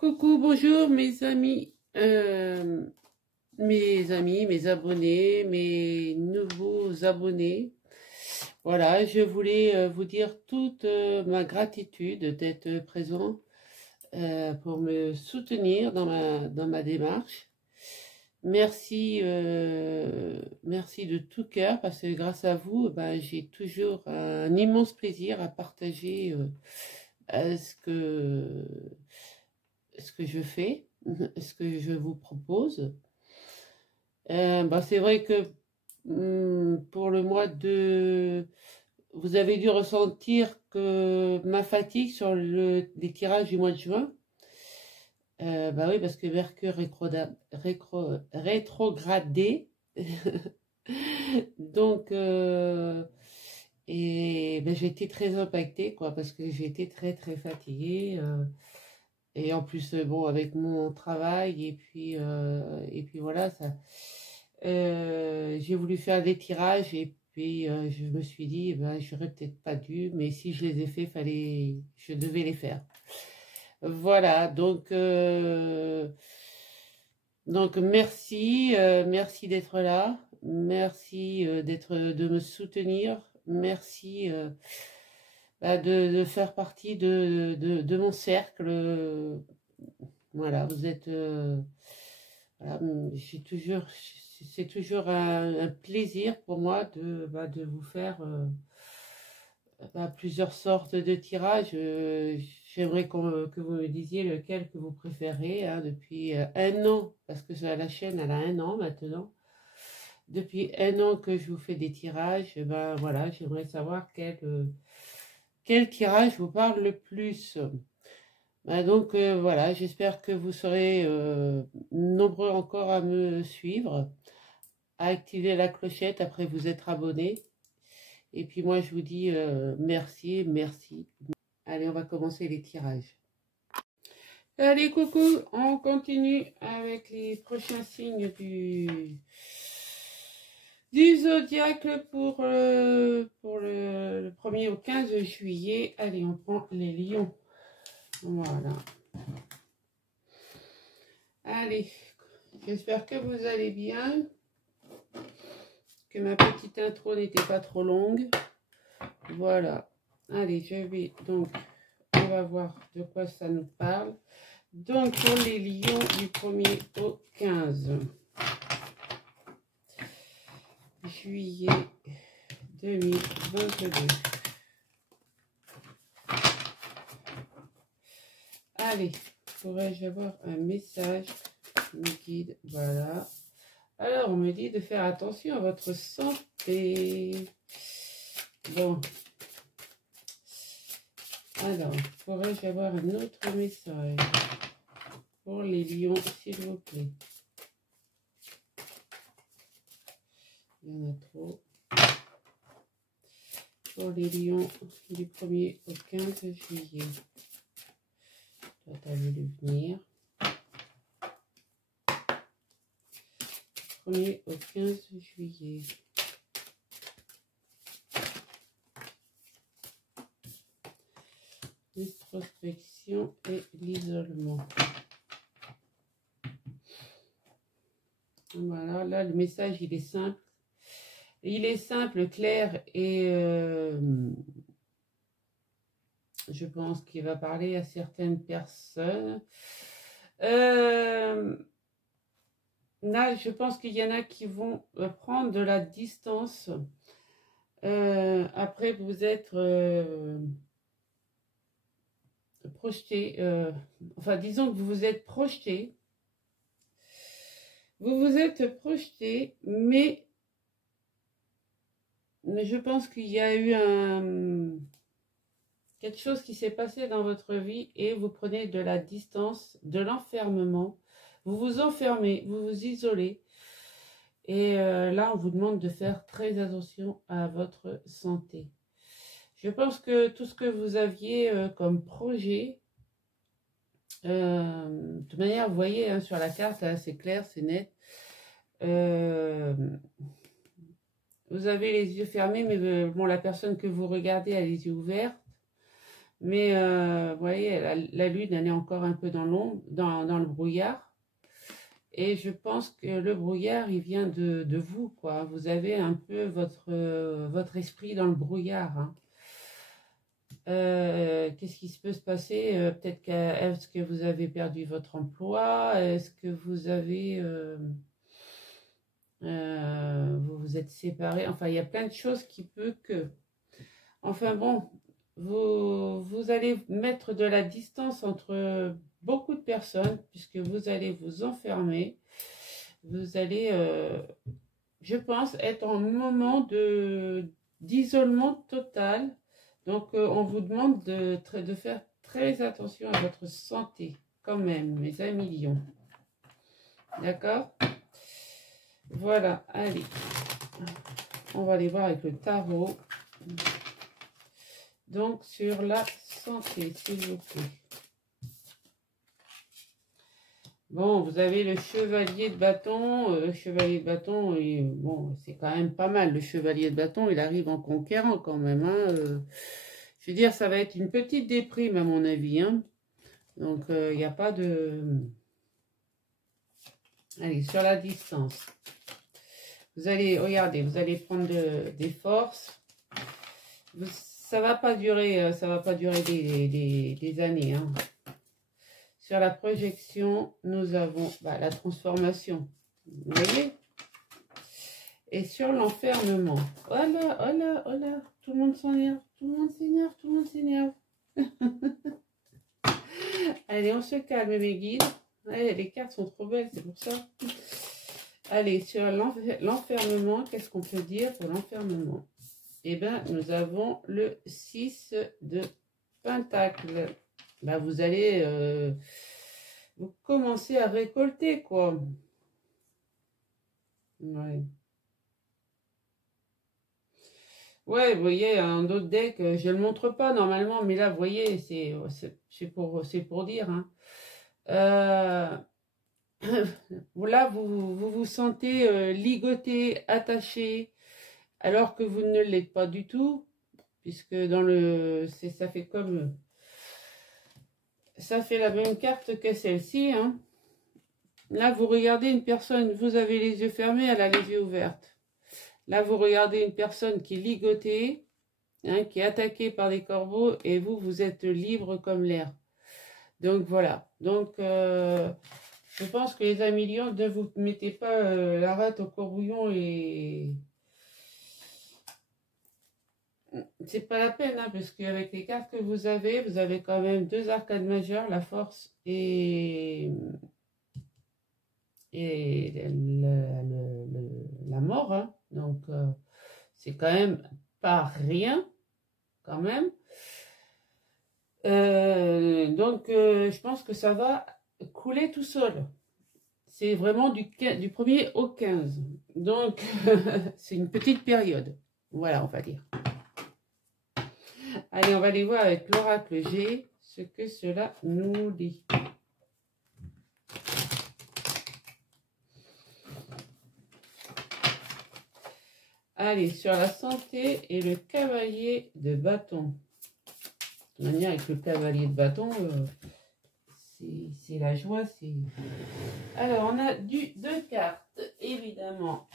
Coucou, bonjour mes amis, mes abonnés, mes nouveaux abonnés. Voilà, je voulais vous dire toute ma gratitude d'être présent pour me soutenir dans ma démarche. Merci, merci de tout cœur parce que grâce à vous, ben, j'ai toujours un immense plaisir à partager ce que je fais, ce que je vous propose. Bah, c'est vrai que pour le mois de... Vous avez dû ressentir que ma fatigue sur les tirages du mois de juin. Bah oui, parce que Mercure rétrogradé. Donc, et ben, j'ai été très impactée, quoi, parce que j'ai été très très fatiguée. Et en plus, bon, avec mon travail, et puis voilà, ça, j'ai voulu faire des tirages, et puis je me suis dit, ben, j'aurais peut-être pas dû, mais si je les ai fait, je devais les faire. Voilà, donc merci, merci d'être là, merci de me soutenir, merci bah, de faire partie de mon cercle. Voilà, vous êtes, voilà, c'est toujours un plaisir pour moi de vous faire plusieurs sortes de tirages. J'aimerais que vous me disiez lequel que vous préférez, hein, depuis un an, parce que la chaîne elle a un an maintenant. Depuis un an que je vous fais des tirages, ben voilà, j'aimerais savoir quel tirage vous parle le plus. Ben donc voilà, j'espère que vous serez nombreux encore à me suivre, à activer la clochette après vous être abonné. Et puis moi je vous dis merci, merci. Allez, on va commencer les tirages. Allez, coucou, on continue avec les prochains signes du zodiaque pour le 1er au 15 juillet. Allez, on prend les lions. Voilà. Allez, j'espère que vous allez bien, que ma petite intro n'était pas trop longue. Voilà. Allez, on va voir de quoi ça nous parle. Donc, pour les lions du 1er au 15 juillet 2022. Allez, pourrais-je avoir un message qui me guide? Voilà. Alors, on me dit de faire attention à votre santé. Bon. Alors, pourrais-je avoir un autre message pour les lions, s'il vous plaît? Il y en a trop. Pour les lions du 1er au 15 juillet. Toi, t'as voulu venir. 1er au 15 juillet. L'introspection et l'isolement. Voilà, là le message il est simple. Il est simple, clair et je pense qu'il va parler à certaines personnes. Là, je pense qu'il y en a qui vont prendre de la distance après vous être projeté. Enfin, disons que vous vous êtes projeté. Vous vous êtes projeté, mais je pense qu'il y a eu quelque chose qui s'est passé dans votre vie et vous prenez de la distance, de l'enfermement. Vous vous enfermez, vous vous isolez. Et là, on vous demande de faire très attention à votre santé. Je pense que tout ce que vous aviez comme projet, de toute manière, vous voyez hein, sur la carte, c'est clair, c'est net. Vous avez les yeux fermés, mais bon, la personne que vous regardez a les yeux ouverts. Mais vous voyez, la lune, elle est encore un peu dans l'ombre, dans le brouillard. Et je pense que le brouillard, il vient de vous, quoi. Vous avez un peu votre esprit dans le brouillard, hein. Qu'est-ce qui se peut se passer? Peut-être est-ce que vous avez perdu votre emploi? Est-ce que vous avez... vous vous êtes séparés? Enfin, il y a plein de choses qui peut que... Enfin bon, vous allez mettre de la distance entre beaucoup de personnes, puisque vous allez vous enfermer. Vous allez, je pense, être en moment d'isolement total. Donc, on vous demande de faire très attention à votre santé, quand même, mes amis lions. D'accord? Voilà, allez. On va aller voir avec le tarot. Donc, sur la santé, s'il vous plaît. Bon, vous avez le chevalier de bâton. Le chevalier de bâton, bon, c'est quand même pas mal. Le chevalier de bâton, il arrive en conquérant quand même, hein. Je veux dire, ça va être une petite déprime à mon avis, hein. Donc, il n'y a pas de... Allez, sur la distance. Vous allez, regardez, vous allez prendre des forces. Ça va pas durer des années, hein. Sur la projection, nous avons la transformation. Vous voyez? Et sur l'enfermement. Oh là, oh là, oh là. Tout le monde s'énerve, tout le monde s'énerve, tout le monde s'énerve. Allez, on se calme, mes guides. Allez, les cartes sont trop belles, c'est pour ça. Allez, sur l'enfermement, qu'est-ce qu'on peut dire pour l'enfermement? Eh bien, nous avons le 6 de Pentacle. Là, vous allez vous commencer à récolter, quoi. Ouais. Ouais, vous voyez, un autre deck, je ne le montre pas normalement, mais là, vous voyez, c'est pour dire, hein. Là, vous sentez ligoté, attaché, alors que vous ne l'êtes pas du tout, puisque ça fait comme... Ça fait la même carte que celle-ci, hein. Là, vous regardez une personne, vous avez les yeux fermés, elle a les yeux ouverts. Là, vous regardez une personne qui est ligotée, hein, qui est attaquée par des corbeaux, et vous êtes libre comme l'air. Donc, voilà. Donc, je pense que les amis lions, ne vous mettez pas la rate au courbouillon et... C'est pas la peine, hein, parce qu'avec les cartes que vous avez quand même deux arcades majeures, la force et la mort, hein. Donc, c'est quand même pas rien, quand même. Donc, je pense que ça va couler tout seul. C'est vraiment du 1er au 15. Donc, c'est une petite période. Voilà, on va dire. Allez, on va aller voir avec l'oracle G ce que cela nous dit. Allez, sur la santé et le cavalier de bâton. De toute manière, avec le cavalier de bâton, c'est la joie. Alors, on a deux cartes, évidemment.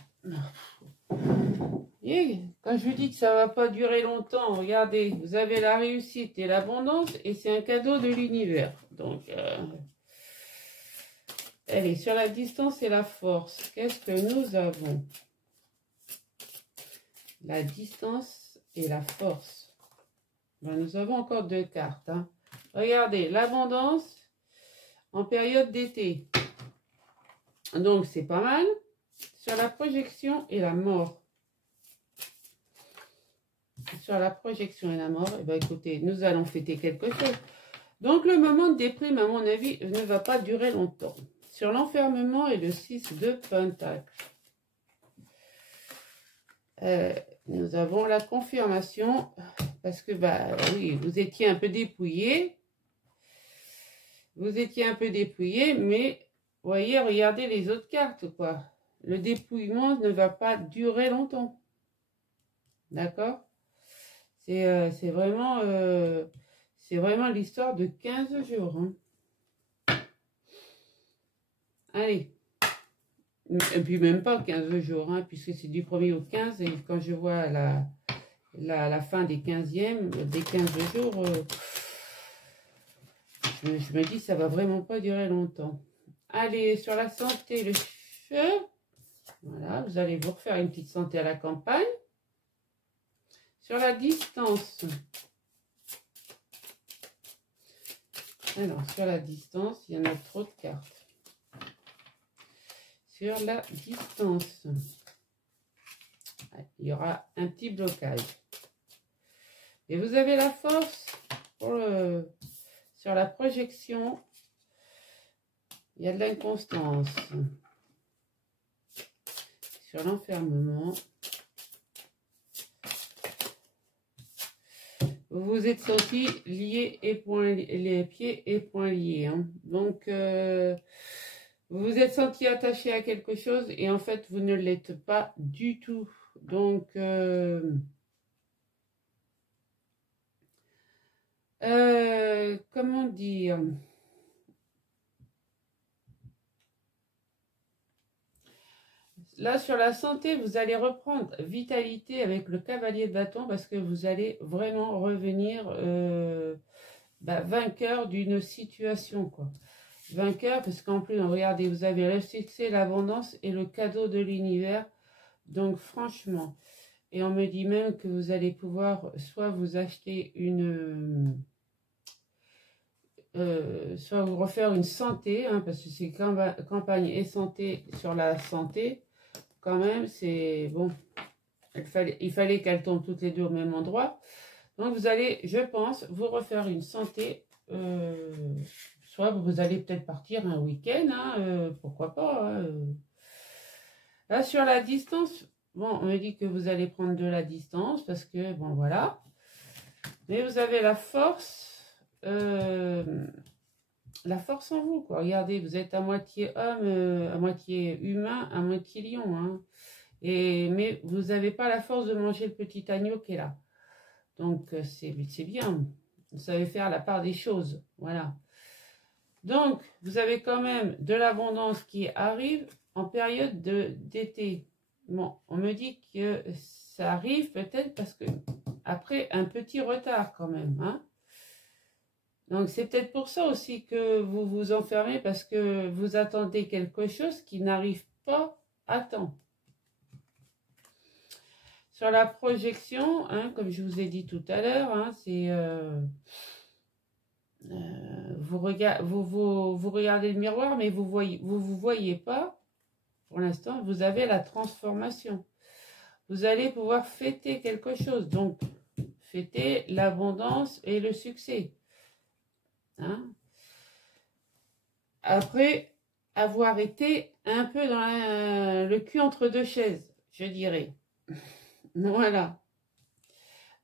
Et quand je vous dis que ça ne va pas durer longtemps, regardez, vous avez la réussite et l'abondance, et c'est un cadeau de l'univers. Donc, allez, sur la distance et la force, qu'est-ce que nous avons? La distance et la force. Ben, nous avons encore deux cartes, hein. Regardez, l'abondance en période d'été. Donc, c'est pas mal. Sur la projection et la mort. Sur la projection et la mort, eh ben, écoutez, nous allons fêter quelque chose. Donc, le moment de déprime, à mon avis, ne va pas durer longtemps. Sur l'enfermement et le 6 de Pentacle. Nous avons la confirmation, parce que, bah oui, vous étiez un peu dépouillé. Vous étiez un peu dépouillé, mais, vous voyez, regardez les autres cartes, quoi. Le dépouillement ne va pas durer longtemps. D'accord? C'est vraiment... C'est vraiment l'histoire de 15 jours. Hein. Allez. Et puis même pas 15 jours, hein, puisque c'est du 1er au 15. Et quand je vois la fin des 15e, des 15 jours, je me dis ça va vraiment pas durer longtemps. Allez, sur la santé, le feu. Voilà, vous allez vous refaire une petite santé à la campagne. Sur la distance. Alors, sur la distance, il y en a trop de cartes. Sur la distance, il y aura un petit blocage. Et vous avez la force pour sur la projection. Il y a de l'inconstance. Sur l'enfermement. Vous vous êtes senti lié et les pieds et poings liés. Hein. Donc, vous vous êtes senti attaché à quelque chose et en fait, vous ne l'êtes pas du tout. Donc, comment dire? Là, sur la santé, vous allez reprendre vitalité avec le cavalier de bâton parce que vous allez vraiment revenir vainqueur d'une situation, quoi. Vainqueur, parce qu'en plus, regardez, vous avez le succès, l'abondance et le cadeau de l'univers. Donc, franchement, et on me dit même que vous allez pouvoir soit vous acheter une... soit vous refaire une santé, hein, parce que c'est campagne et santé sur la santé. Quand même, c'est bon, il fallait qu'elles tombent toutes les deux au même endroit. Donc, vous allez, je pense, vous refaire une santé. Soit vous allez peut-être partir un week-end, hein, pourquoi pas. Hein. Là, sur la distance, bon, on me dit que vous allez prendre de la distance parce que, bon, voilà. Mais vous avez la force en vous, quoi. Regardez, vous êtes à moitié homme, à moitié humain, à moitié lion, hein. Mais vous n'avez pas la force de manger le petit agneau qui est là. Donc, c'est bien. Vous savez faire la part des choses. Voilà. Donc, vous avez quand même de l'abondance qui arrive en période d'été. Bon, on me dit que ça arrive peut-être parce que après un petit retard quand même, hein. Donc, c'est peut-être pour ça aussi que vous vous enfermez parce que vous attendez quelque chose qui n'arrive pas à temps. Sur la projection, hein, comme je vous ai dit tout à l'heure, hein, c'est... vous regardez le miroir, mais vous voyez pas. Pour l'instant, vous avez la transformation. Vous allez pouvoir fêter quelque chose. Donc, fêter l'abondance et le succès. Hein? Après avoir été un peu dans le cul entre deux chaises, je dirais. Voilà.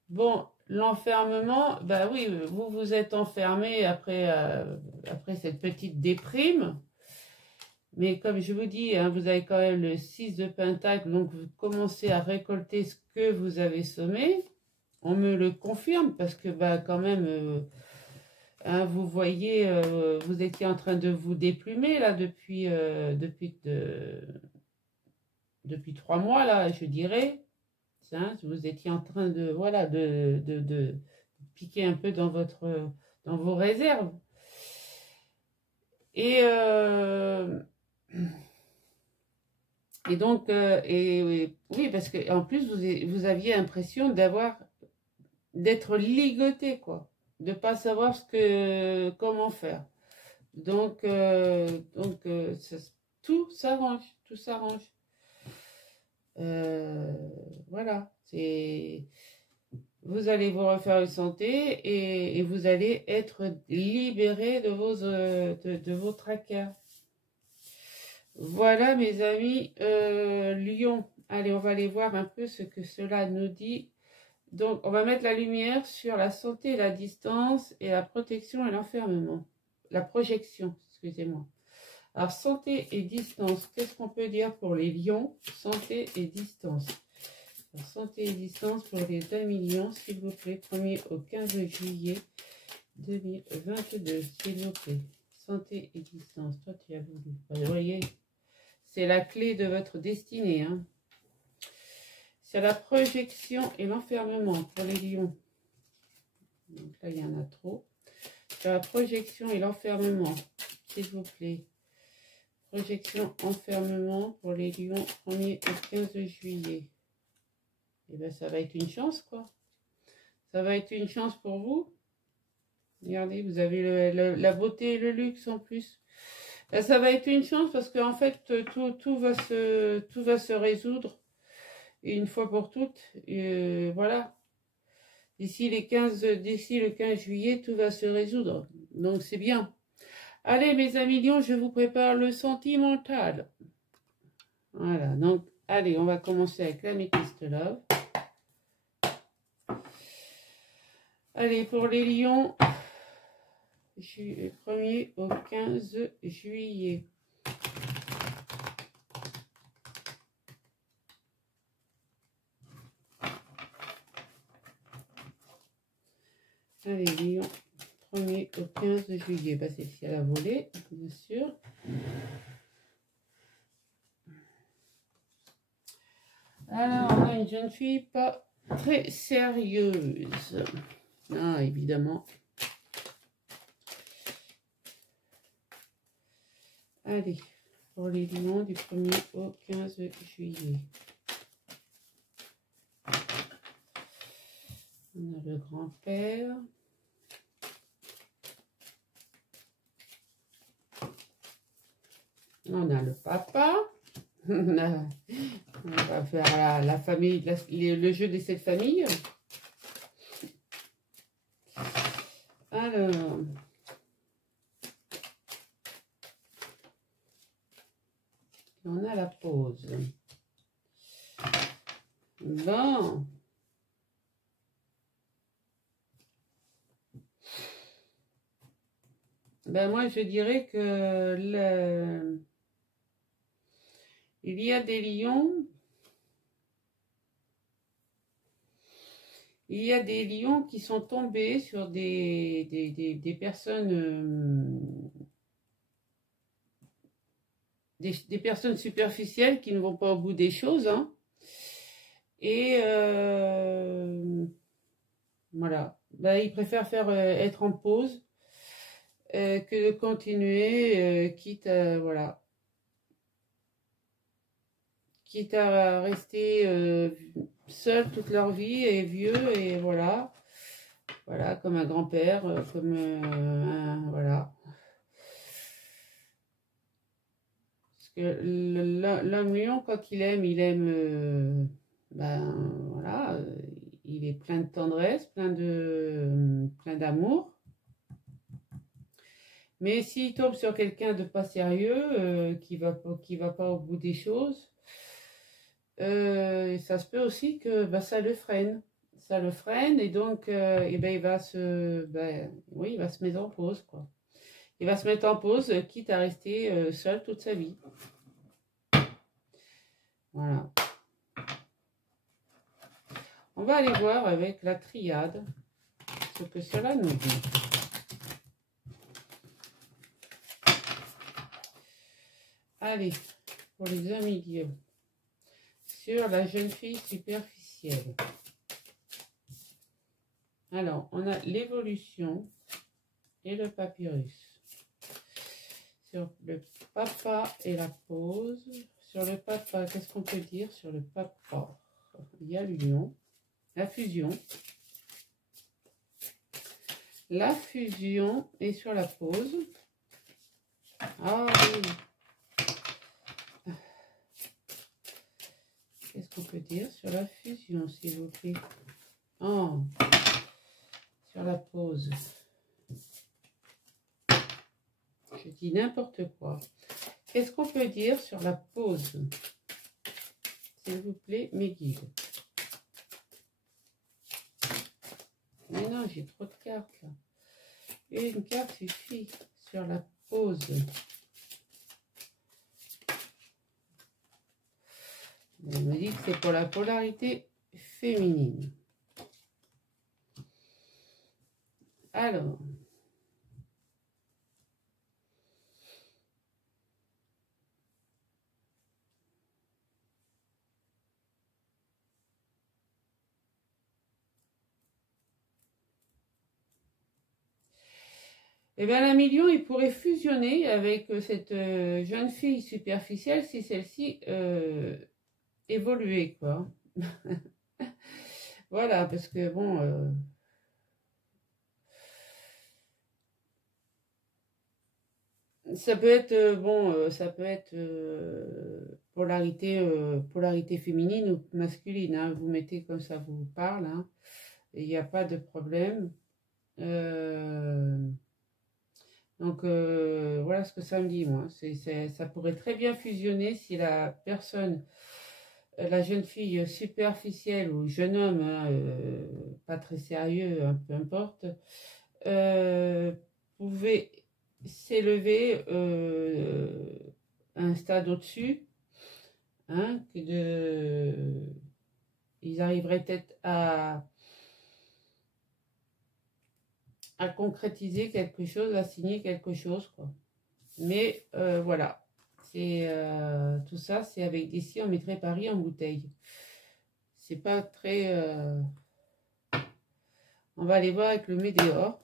Bon, l'enfermement, bah oui, vous vous êtes enfermé après cette petite déprime. Mais comme je vous dis, hein, vous avez quand même le 6 de Pentacle, donc vous commencez à récolter ce que vous avez semé. On me le confirme parce que bah, quand même, hein, vous voyez, vous étiez en train de vous déplumer là depuis 3 mois, là, je dirais. Hein, vous étiez en train de, voilà, de piquer un peu dans vos réserves. Et donc, oui, parce que en plus, vous aviez l'impression d'être ligoté, quoi. De pas savoir comment faire. Donc, tout s'arrange, tout s'arrange. Voilà, vous allez vous refaire une santé et vous allez être libéré de vos tracas. Voilà mes amis, Lion. Allez, on va aller voir un peu ce que cela nous dit. Donc, on va mettre la lumière sur la santé, la distance et la protection et l'enfermement. La projection, excusez-moi. Alors, santé et distance, qu'est-ce qu'on peut dire pour les lions? Santé et distance. Alors, santé et distance pour les 2 millions, s'il vous plaît, 1er au 15 juillet 2022, s'il vous plaît. Santé et distance. Toi, tu as voulu. Vous voyez, c'est la clé de votre destinée. Hein. C'est la projection et l'enfermement pour les lions. Donc là, il y en a trop. C'est la projection et l'enfermement, s'il vous plaît. Projection, enfermement pour les lions 1er au 15 juillet. Et bien, ça va être une chance, quoi. Ça va être une chance pour vous. Regardez, vous avez la beauté et le luxe en plus. Là, ça va être une chance parce qu'en fait, tout va se résoudre. Et une fois pour toutes, voilà. D'ici le 15 juillet, tout va se résoudre. Donc, c'est bien. Allez, mes amis lions, je vous prépare le sentimental. Voilà, donc, allez, on va commencer avec l'Amethyst Love. Allez, pour les lions, 1er au 15 juillet. Allez, lions, 1er au 15 juillet. Bah, celle-ci à la volée, bien sûr. Alors, on a une jeune fille pas très sérieuse. Ah, évidemment. Allez, pour les lions du 1er au 15 juillet. On a le grand-père. On a le papa. On va faire la famille, le jeu des 7 familles. Alors, on a la pause. Bon. Ben moi, je dirais que il y a des lions. Il y a des lions qui sont tombés sur des personnes, des personnes superficielles qui ne vont pas au bout des choses. Hein. Et voilà, ben, ils préfèrent être en pause que de continuer, quitte à, voilà, quitte à rester seuls toute leur vie et vieux et voilà, voilà comme un grand-père, comme voilà. Parce que l'homme lion, quand il aime, ben voilà, il est plein de tendresse, plein d'amour. Mais s'il tombe sur quelqu'un de pas sérieux, qui va pas au bout des choses, ça se peut aussi que bah, ça le freine. Ça le freine et donc et ben, il va se mettre en pause, quoi. Il va se mettre en pause, quitte à rester seul toute sa vie. Voilà. On va aller voir avec la triade ce que cela nous dit. Allez, pour les amis lions, sur la jeune fille superficielle. Alors, on a l'évolution et le papyrus. Sur le papa et la pause. Sur le papa, qu'est-ce qu'on peut dire sur le papa? Il y a l'union, la fusion. La fusion et sur la pause. Ah oui. Qu'est-ce qu'on peut dire sur la fusion, s'il vous plaît? Oh, sur la pause. Je dis n'importe quoi. Qu'est-ce qu'on peut dire sur la pause? S'il vous plaît, mes guides. Mais non, j'ai trop de cartes là. Une carte suffit sur la pause. On me dit que c'est pour la polarité féminine. Alors, Eh bien, la million, il pourrait fusionner avec cette jeune fille superficielle si celle-ci évoluait, quoi. Voilà, parce que bon, ça peut être ça peut être polarité féminine ou masculine, hein. Vous mettez comme ça vous parle, hein, et il n'y a pas de problème. Donc voilà ce que ça me dit, moi. Ça pourrait très bien fusionner si la personne, la jeune fille superficielle ou jeune homme, hein, pas très sérieux, hein, peu importe, euh, pouvait s'élever à un stade au-dessus, hein, ils arriveraient peut-être à concrétiser quelque chose, à signer quelque chose, quoi. Mais voilà, c'est tout ça, c'est avec des si on mettrait Paris en bouteille. C'est pas très. On va aller voir avec le Météor.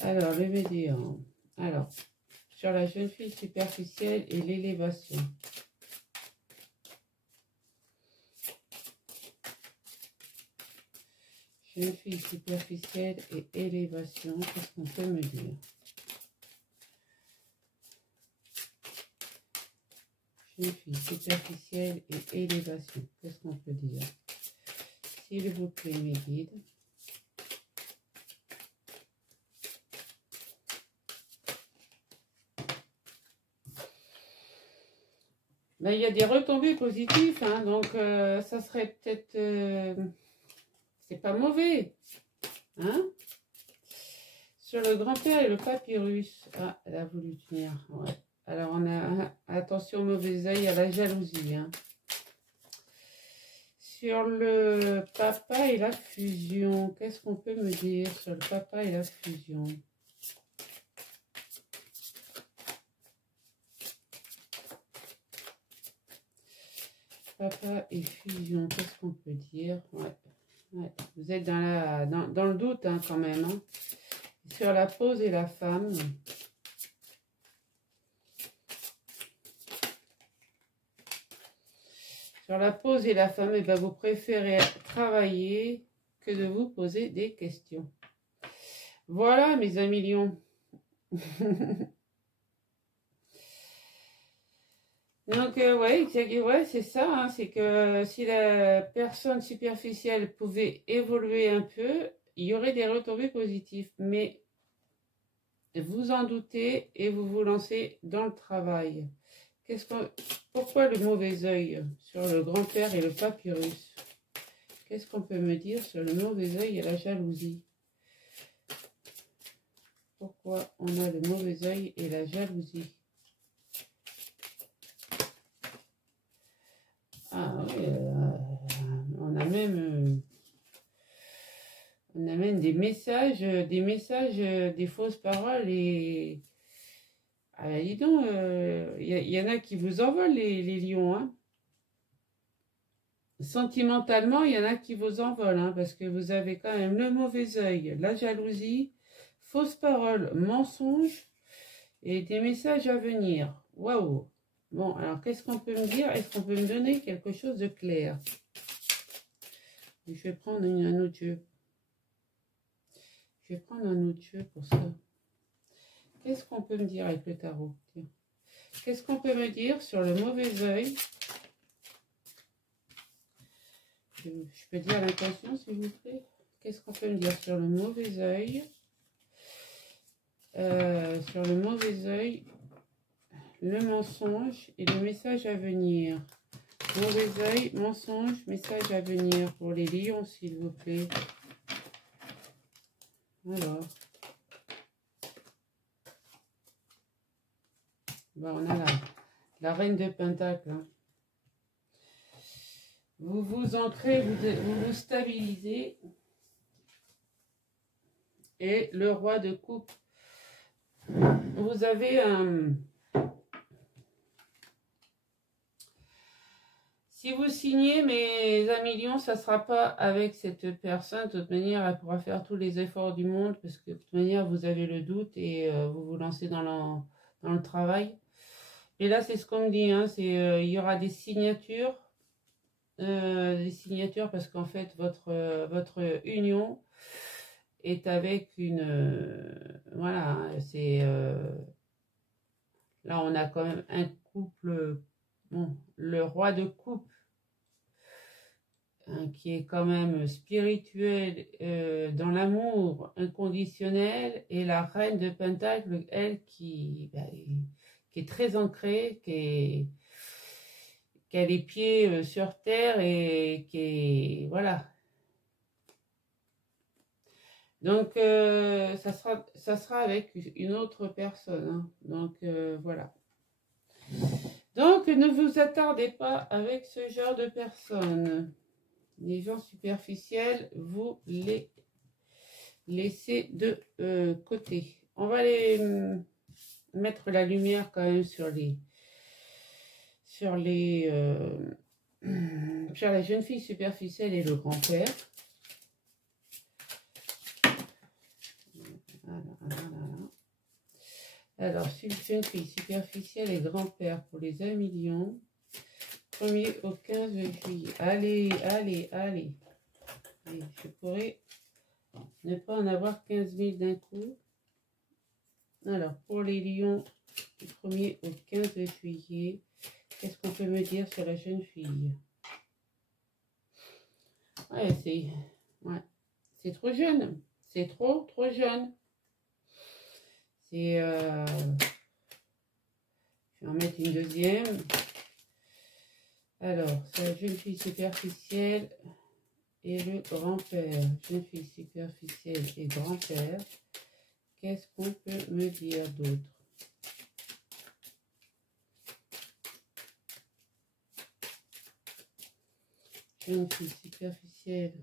Alors, le Météor. Alors, sur la jeune fille superficielle et l'élévation. Jeune fille superficielle et élévation, qu'est-ce qu'on peut me dire? Jeune fille superficielle et élévation, qu'est-ce qu'on peut dire? S'il vous plaît, mes guides. Ben, il y a des retombées positives, hein, donc ça serait peut-être... c'est pas mauvais, hein? Sur le grand-père et le papyrus. Ah, elle a voulu tenir, ouais. Alors, on a... Attention, mauvais œil à la jalousie, hein. Sur le papa et la fusion, qu'est-ce qu'on peut me dire sur le papa et la fusion? Papa et fusion, qu'est-ce qu'on peut dire? Ouais. Ouais. Vous êtes dans le doute, hein, quand même, hein. Sur la pause et la femme. Sur la pause et la femme, eh ben, vous préférez travailler que de vous poser des questions. Voilà, mes amis lions. Donc, ouais, c'est ça, hein, c'est que si la personne superficielle pouvait évoluer un peu, il y aurait des retombées positives. Mais vous en doutez et vous vous lancez dans le travail. Pourquoi le mauvais œil sur le grand-père et le papyrus? Qu'est-ce qu'on peut me dire sur le mauvais œil et la jalousie? Pourquoi on a le mauvais œil et la jalousie? Ah oui, on a même des messages, des fausses paroles et ah bah dis donc, y en a qui vous envolent les lions, hein. Sentimentalement, il y en a qui vous envolent, hein, parce que vous avez quand même le mauvais œil, la jalousie, fausses paroles, mensonges et des messages à venir. Waouh! Bon, alors qu'est-ce qu'on peut me dire? Est-ce qu'on peut me donner quelque chose de clair? Je vais prendre un autre jeu. Je vais prendre un autre jeu pour ça. Qu'est-ce qu'on peut me dire avec le tarot? Qu'est-ce qu'on peut me dire sur le mauvais œil? Je peux dire l'intention, s'il vous plaît? Qu'est-ce qu'on peut me dire sur le mauvais œil? Sur le mauvais œil, le mensonge et le message à venir. Mauvais œil, mensonge, message à venir pour les lions, s'il vous plaît. Alors, ben, on a la reine de Pentacle. Hein. Vous vous ancrez, vous vous stabilisez. Et le roi de coupe. vous avez un... Si vous signez, mes amis Lions, ça ne sera pas avec cette personne. De toute manière, elle pourra faire tous les efforts du monde parce que de toute manière, vous avez le doute et vous vous lancez dans le travail. Et là, c'est ce qu'on me dit, hein, il y aura des signatures parce qu'en fait, votre union est avec une... voilà, hein, c'est... là, on a quand même un couple... Bon, le roi de coupe, hein, qui est quand même spirituel dans l'amour inconditionnel, et la reine de Pentacle, elle, qui est très ancrée, qui a les pieds sur terre et qui est... Voilà. Donc, ça sera avec une autre personne. Hein. Donc, voilà. Donc, ne vous attardez pas avec ce genre de personnes. Les gens superficiels, vous les laissez de côté. On va les mettre la lumière quand même sur la jeune fille superficielle et le grand-père. Alors, jeune fille superficielle et grand-père pour les 1 million. 1er au 15 juillet. Allez, allez, allez. Et je pourrais ne pas en avoir 15 000 d'un coup. Alors, pour les lions, du 1er au 15 juillet, qu'est-ce qu'on peut me dire sur la jeune fille? Ouais, c'est trop jeune. C'est trop jeune. C'est... je vais en mettre une deuxième. Alors, c'est la jeune fille superficielle et le grand-père. Jeune fille superficielle et grand-père. Qu'est-ce qu'on peut me dire d'autre? Jeune fille superficielle.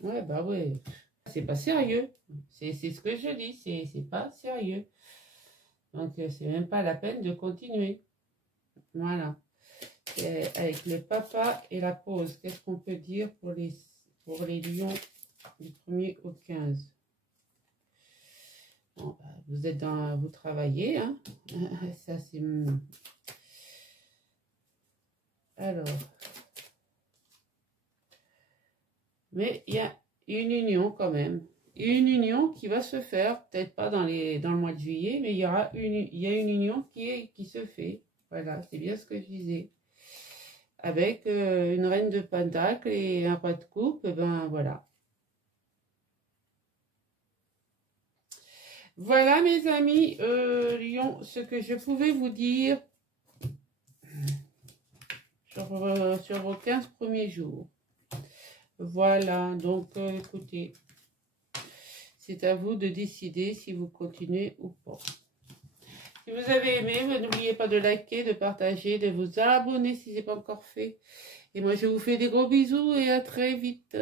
Ouais, bah ouais. C'est pas sérieux. C'est ce que je dis. C'est pas sérieux. Donc, c'est même pas la peine de continuer. Voilà. Et avec le papa et la pause, qu'est-ce qu'on peut dire pour les lions du 1er au 15? Bon, bah, vous travaillez, hein. Ça, c'est... Alors. Mais il y a une union quand même. Une union qui va se faire, peut-être pas dans le mois de juillet, mais il y a une union qui se fait. Voilà, c'est bien ce que je disais. Avec une reine de pentacle et un roi de coupe, ben voilà. Voilà mes amis, Lion, ce que je pouvais vous dire sur vos 15 premiers jours. Voilà, donc écoutez, c'est à vous de décider si vous continuez ou pas. Si vous avez aimé, n'oubliez pas de liker, de partager, de vous abonner si ce n'est pas encore fait. Et moi, je vous fais des gros bisous et à très vite.